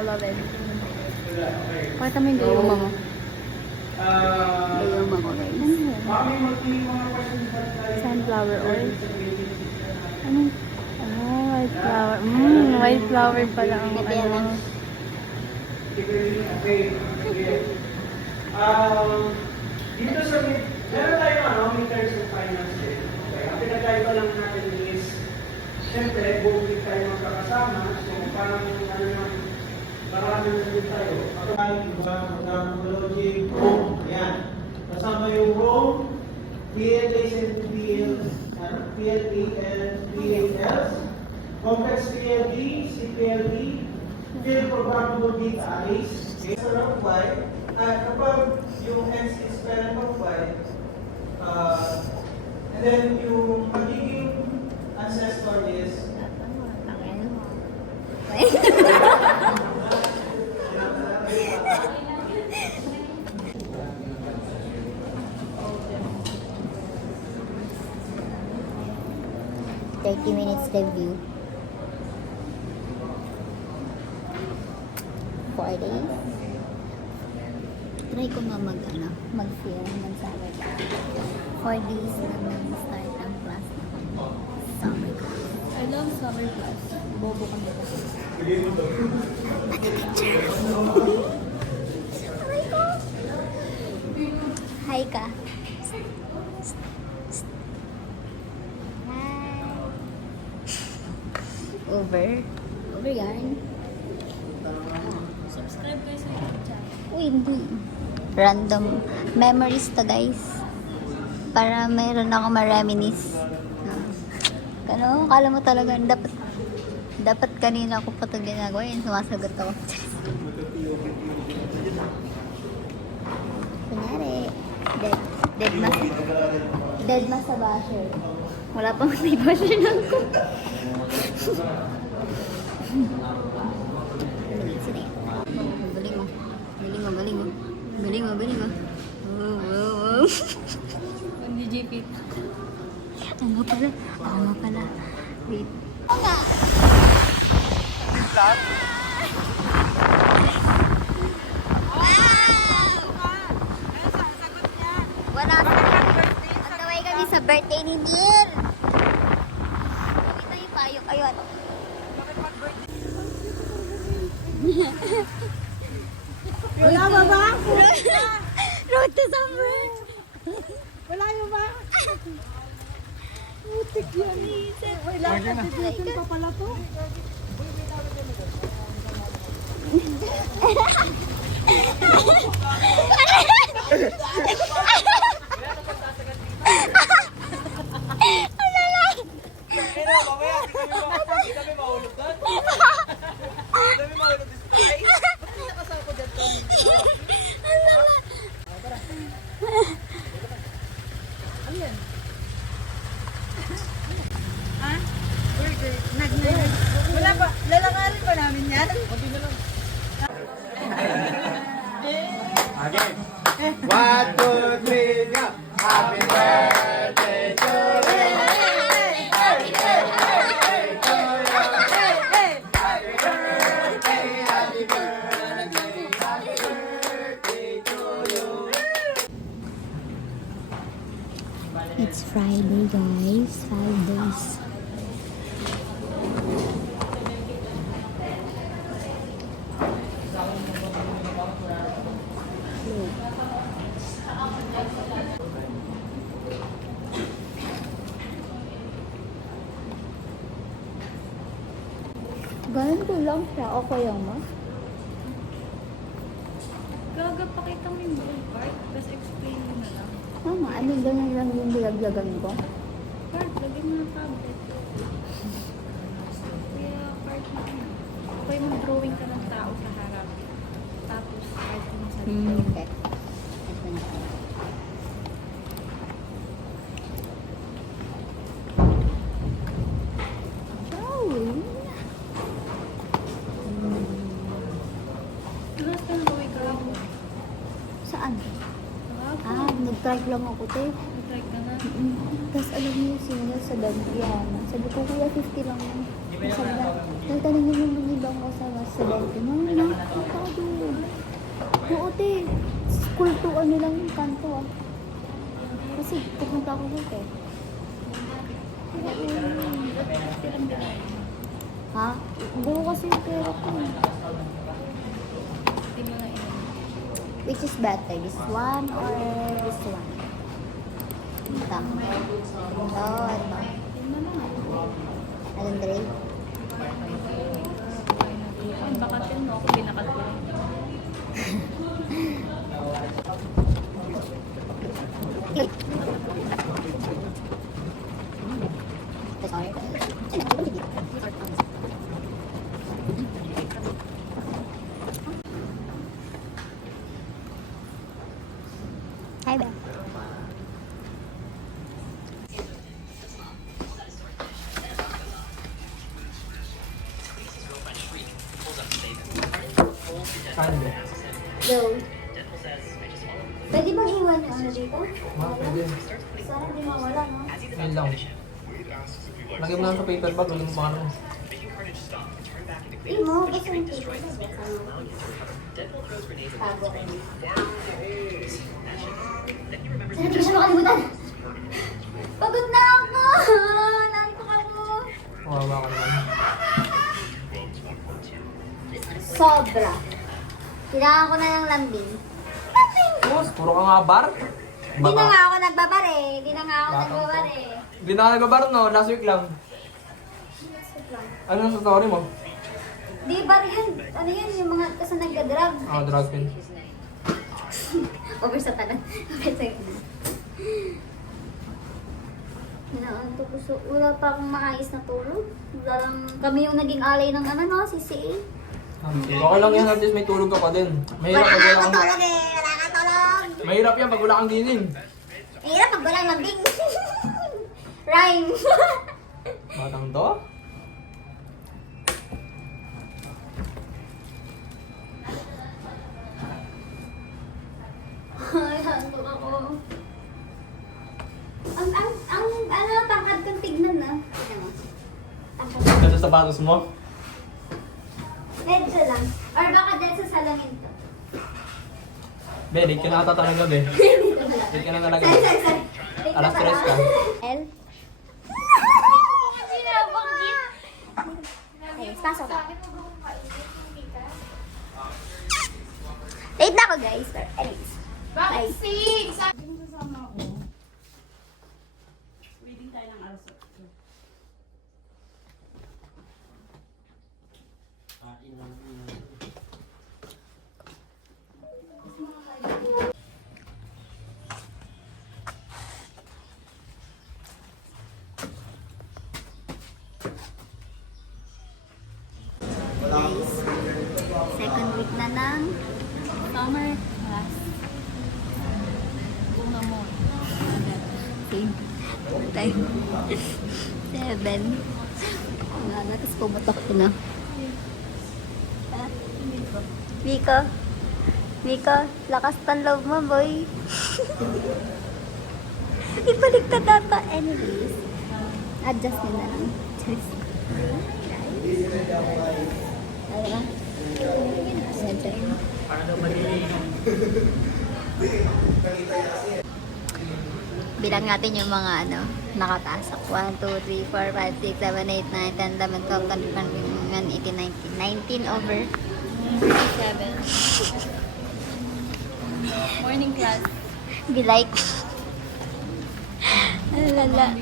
I love it. Pakita mo yung gayuma mo. Gayuma ko guys. Sunflower oil. Anong? Ah, white flower. White flower pala ang ano. Dito sa meron tayong meters of finance. Okay, ang pinagkaiba lang natin is siyempre, buong tayo magkakasama. So, parang marami na din tayo. Magkakasama logic, yan. Kasama yung Rome, PLAs and PLE and PLS, complex PLD, CPLD, field programmable data arrays. Okay, so round 5, kapag yung X is parent of Y, and then yung magiging ancestor is minutes review. 4 days. Try ko nga mag-film ng summer class. 4 days naman start ang class naman. Summer class. I love summer class. Bobo kami kasi. Aray ko! Hi ka. Over yarn. Subscribe kayo sa YouTube channel. Uy, hindi. Random memories to guys. Para mayroon ako ma-reminisce. Kano, kala mo talaga dapat kanina ako pa ito ginagawa yun, sumasagot ako. Kunyari, dead mas sa basher. Wala pang may basher na ako. Galing mo. Oh. Hindi GP. Ano pala. Wait. Oo nga. Wala sa Magdaway kami sa birthday ni Neil. Kami tayo payo kayo ano. Wala ba ba? Road to summer. Wala yun ba? Putik yan. Wala ka. Tinusin pa pala to. Wala ba? Lalangarin ba namin yan? again. 1, 2, 3, go! Happy birthday to you! Happy birthday to you! Happy birthday, happy birthday, happy birthday to you! It's Friday guys, 5 days. Ganun ko lang siya, okay lang ma? Gagapakita mo yung buong part, tapos explain mo na lang. Tama, ano ganun lang yung bilaglagan ko? Part, lagyan mo ng tablet. Kaya part na ano. Okay, mag-drawing ka ng tao sa harap. Tapos, part mo sa likod. Okay. Ito na pala. Lahat ka na gawin ka lang. Saan? Ah, Nag-try lang ako, te. mag-try ka na. Tapos alam niyo yung singer sa Dandiana. Sabi ko, kuya, 50 lang yun. Tatanungin mo yung ibang kasama sa lente. Nakakita ka doon. Oo, te. School to ano lang yung kanto ah. Kasi pupunta ako dito eh. Ha? Buo kasi yung pera ko. Which is better? This one or this one? Ito. Ito, ito. Anong grade? Baka mo ako pinakat ko. Hi, Beth. Saan ba? Go. Pwede ba iwan yung ano dito? Pwede. Sana di mawala, no? Ngayon lang. Lagyan mo lang sa paper bag, lagyan mo pa ano. Mo, gusto yung paper. Tago. Sana di ko siya makalimutan. Pagod na ako! Nantok ako! Kawawa ka naman. Sobra. Kailangan ko na ng lambing. Lambing! Boss, puro ka nga bar. Di na nga ako nagbabar eh. Di na nga ako nagbabar eh. Hindi na ka nagbabar no, last week lang. Ano sa story mo? Di bar yun. Ano yun? Yung mga kasi nagka-drug. Ah, drug pin. Over sa tanan. Okay, sige. Nanaantok ko. So, wala pa akong maayos na tulog. Wala lang, kami yung naging alay ng ano, no? CCA. Okay lang yan, at least may tulog ka pa din. Mahirap Wala pag wala kang kang... tulog eh. Wala kang tulog. Mahirap yan pag wala kang gining. Hirap pag walang lambing. Rhyme. Batang to? Ay, hantok ako. Ano, tangkad kong tignan na. Tignan mo. Tangkad. Kasi sa sapatos mo? Medyo lang. Or baka dyan sa salangin to. Be, late ka na ata talaga, be. Dito na lang. Late ka na talaga. Sorry. Wait Alas lang 3 ka. L? Okay, pasok ka. Late na ako guys. But anyways. Bakit Bye. six? Reading tayo ng alas. Guys, second week na ng summer class. Bunga mo. Same time. 7. Umaga, tapos pumatok ko na. Miko. Miko, lakas ng loob mo, boy. Ibaliktad ata. Anyways, adjust nyo na lang. Cheers. Ayun. Siyempre. Bilang natin yung mga ano, nakapasok. 1, 2, 3, 4, 5, 6, 7, 8, 9, 10, 11, 12, 13, 14, 15, 19 over. 7. Morning class. Be like. Alala.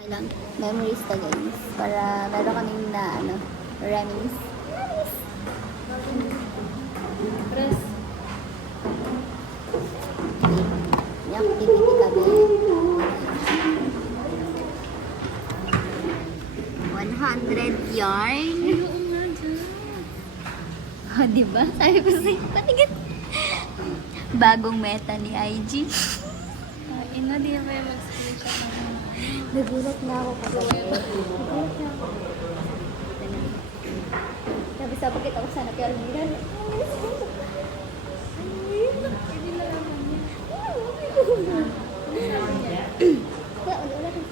Kailang memories to guys. Para meron kaming na ano, reminisce. Press. May activity kami. 100 yarn. Oo nga dyan. Oh, diba? Sabi ko sa'yo, patigit. Bagong meta ni IG. Ina, di ba yung mag-screenshot ng Nagulat na ako kasi. Nagulat na ako. Sabi sa pakita ko sana kaya lumihan. Hindi na lang niya. Kaya ulit-ulit.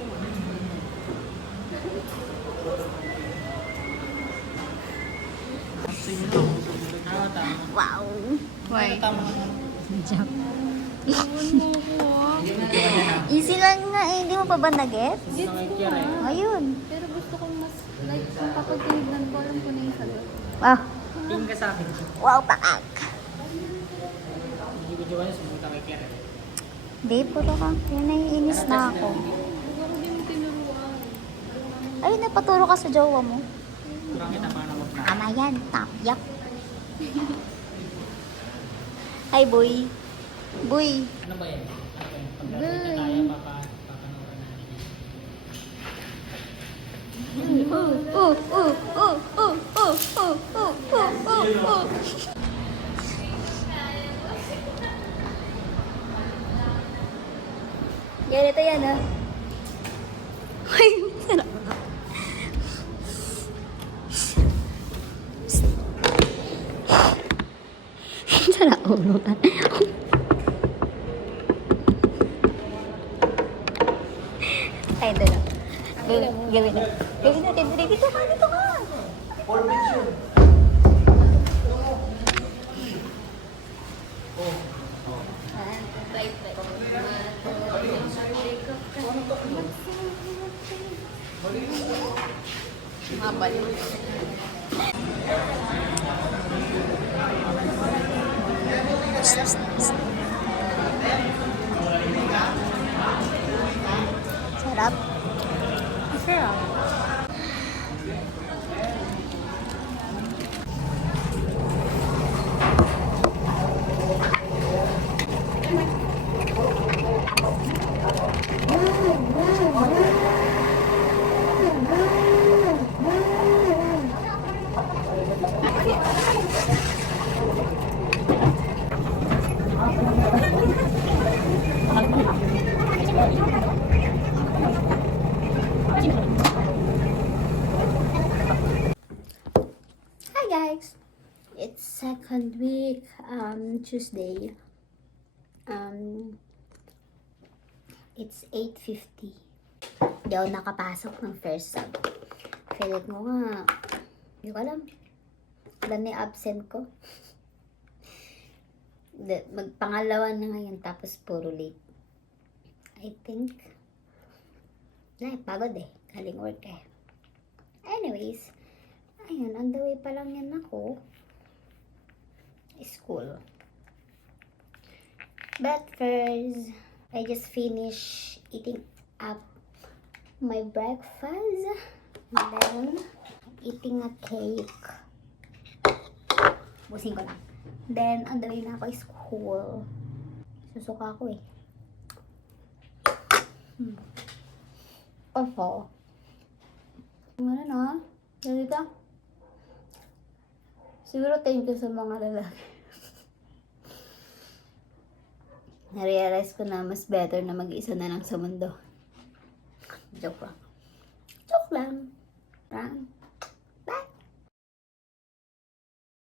Wow. Why? Easy lang nga eh. Hindi mo pa ba na-get? Gets ko nga. Ayun. Pero gusto kong mas, like, kung kapag tinignan ko, alam ko na yung sagot. Ah. Tingin ka sa akin. Wow, pakak. Hindi ko jowa niya, sumunta kay Kira. Di, puro ka. Kaya naiinis na ako. Huwag ako din tinuruan. Ayun, napaturo ka sa jowa mo. Kurang kita, paano mo na? Tama yan. Yak. Hi, boy. Boy. Ano ba yan? Boy. Tayo, Ganito yan, ha? Ay, sarap. Sarap ulo ka. Ay, ito na. Gawin na. Gawin na. Dito ka. Dito ka. Mabalik. Sarap. Sarap. Hi guys. It's second week, Tuesday. It's 8:50. Di ako nakapasok ng first sub. Feeling ko nga, hindi ko alam. Alam na yung absent ko. Magpangalawa na ngayon tapos puro late. I think. Ay, pagod eh. Galing work eh. Anyways, ayun, on the way pa lang yan ako. School. But first, I just finished eating up my breakfast. And then, eating a cake. Busin ko lang. Then, on the way na ako school. Susuka ako eh. Opo. Ano na? Ganito? Siguro thank you sa mga lalaki. Na-realize ko na mas better na mag-isa na lang sa mundo. Joke lang. Joke lang. Prank.